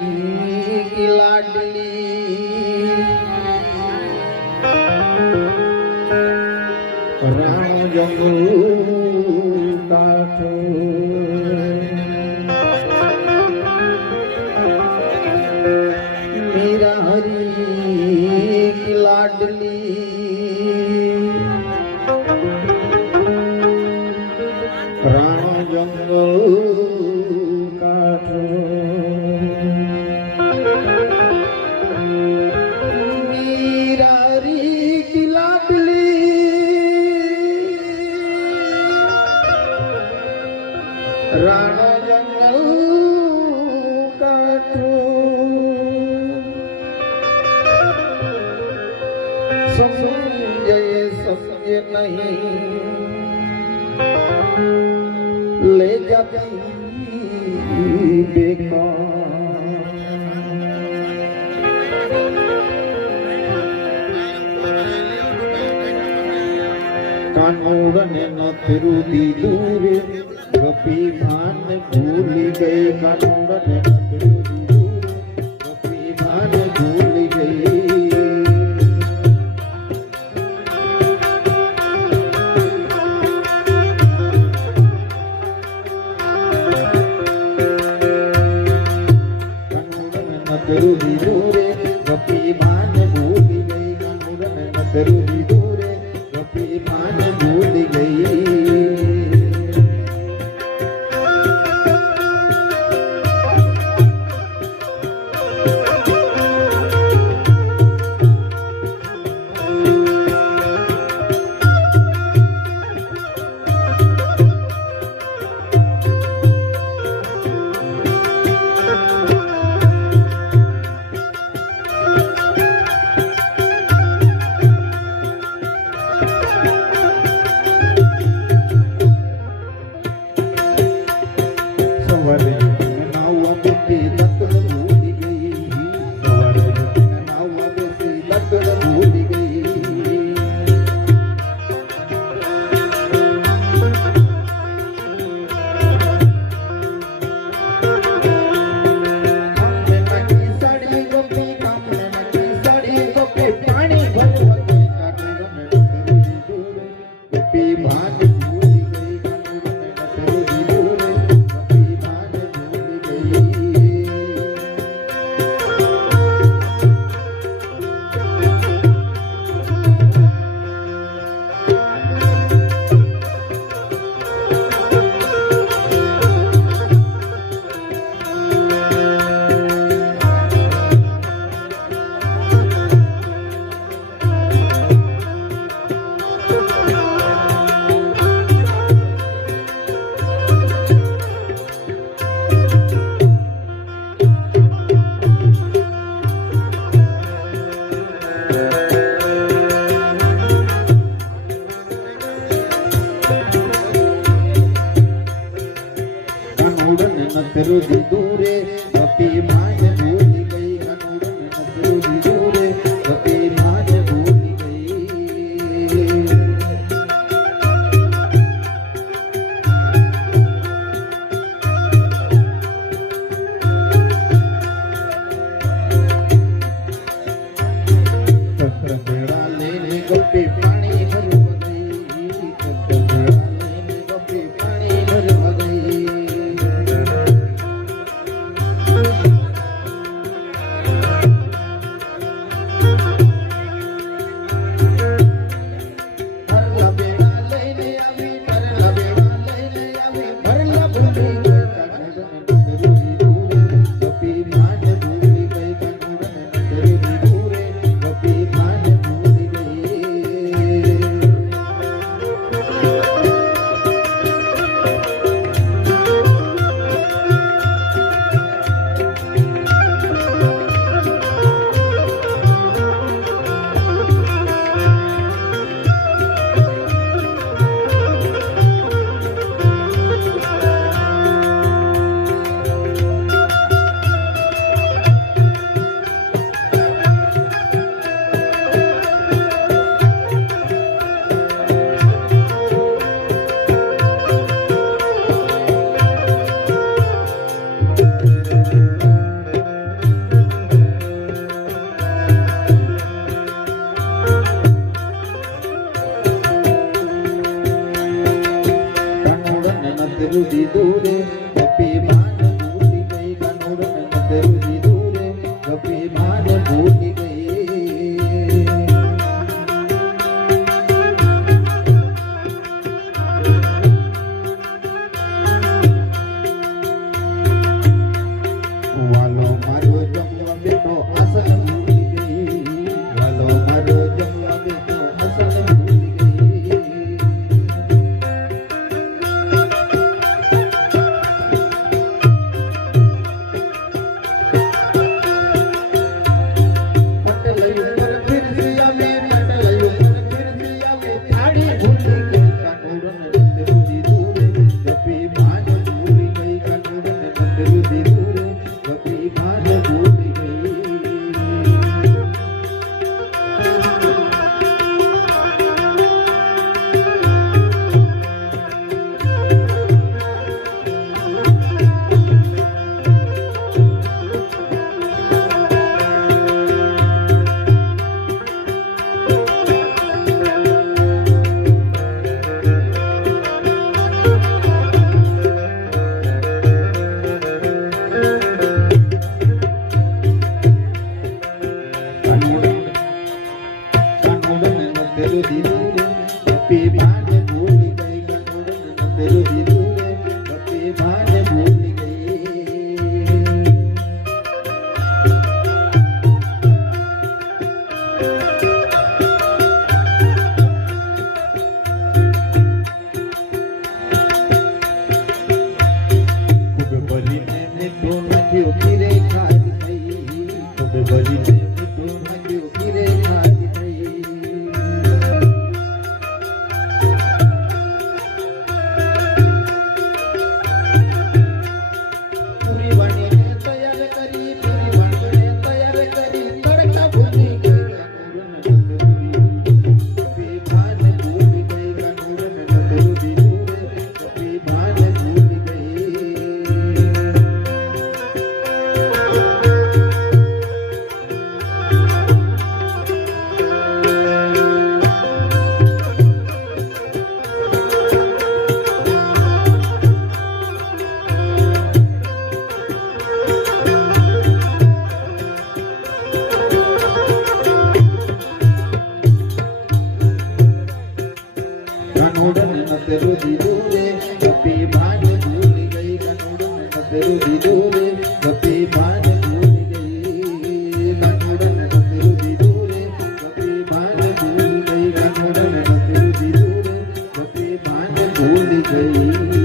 की लाडली राम जंगल काठो मेरा हरी की लाडली राम जंगल काठो राणा जंगल काठो समझे नहीं ले जाती बेकार कानूरने न तिरुदी दूर गपी भान भूल गई कानूरने न तिरुदी दूर गपी भान भूल गई कानूरने न तिरुदी दूर गपी भान भूल गई कानूरने न तिरुदी दूर गपी भान भूल गई तेरू दीदू रे गपी मान भूल गई वालो मारो जमवा बेटो असल भूल गई वालो मारो जमवा बेटो असल भूल गई पटलयू पर फिर सिया में पटलयू पर फिर सिया में थाड़ी भूल गई कानूरन तेरू दीदू रे गपी मान भूल गई कानूरन तेरू दीदू रे गपी मान भूल गई तेरू दीदू रे गपी मान भूल गई कानूरन तेरू दीदू रे गपी मान भूल गई खूब बली ने मीठो नाख्यो खीरे खाई गई खूब बली ने मीठो नाख्यो खीरे खाई गई पूरी बने तैयार करी पूरी बने तैयार करी तड़का भूली गई कानूरन गपी मान भूल गई कानूरन तेरू दीदू रे गपी मान भूल गई कानूरन तेरू दीदू रे गपी मान भूल गई कानूरन तेरू दीदू रे गपी मान भूल गई कानूरन तेरू दीदू रे गपी मान भूल गई कानूरन तेरू दीदू रे गपी मान भूल गई